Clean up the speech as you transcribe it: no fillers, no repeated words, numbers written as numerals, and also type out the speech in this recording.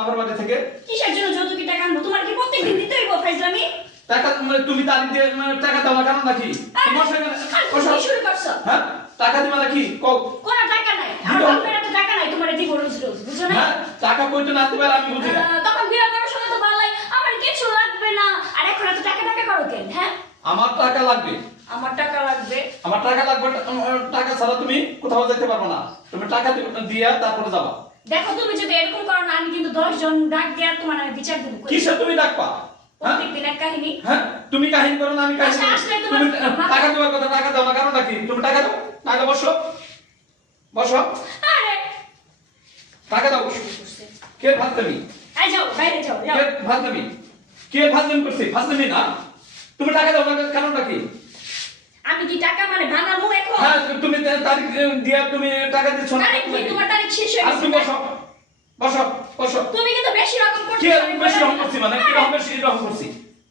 আমার বাড়ি থেকে কিসের জন্য যৌতুকের টাকা আনবো? তোমার কি প্রত্যেকদিন দিতে হইব ফাইজলামি? টাকা তুমি তারিখ দিয়ে টাকা দেওয়া কারণ নাকি তোমার সঙ্গে কি শুরু করছো? হ্যাঁ টাকা দিবা নাকি কোনো টাকা নাই, আমার বাপের এত টাকা নাই তোমারে দিব রোজ রোজ, বুঝছো না? হ্যাঁ টাকা কইতে না দিবার আমি বুঝি না। তখন বিয়ে করার সময় তো বললাই আমার কিছু লাগবে না, আর এখন এত টাকা টাকা করো কেন? হ্যাঁ আমার টাকা লাগবে, আমার টাকা লাগবে। আমার টাকা লাগবে, টাকা ছাড়া তুমি কোথাও যেতে পারবে না, তুমি টাকা দিয়া তারপরে যাবা। দেখো তুমি যদি এরকম করো না, আমি কিন্তু 10 জন ডাক দিয়া তোমার আমি বিচার দেব। কিসে তুমি ডাকবা? প্রত্যেকদিন এক কাহিনী। হ্যাঁ তুমি কাহিনী করো না, আমি কাহিনী আচ্ছা, আসলে তুমি তোমার টাকা দেওয়ার কথা, টাকা দাও না কারণ নাকি তুমি টাকা দাও, টাকা বসো বসো, আরে টাকা দাও। কে ফাজলামি? আই যাও, বাইরে যাও, যাও। কে ফাজলামি? কে ফাজলামি করছে? ফাজলামি না, তুমি টাকা দাও না কারণ নাকি? আমি কি টাকা মানে বানামু এখন? হ্যাঁ তুমি তারিখ দিয়া তুমি টাকা দিচ্ছ না, তারিখ কি? তোমার তারিখ শেষ হয়ে আর তুমি গেছে। বসো বসো বসো। তুমি কিন্তু বেশি রকম করছো। কি বেশি রকম করছি মানে কি রকম বেশি রকম করছি?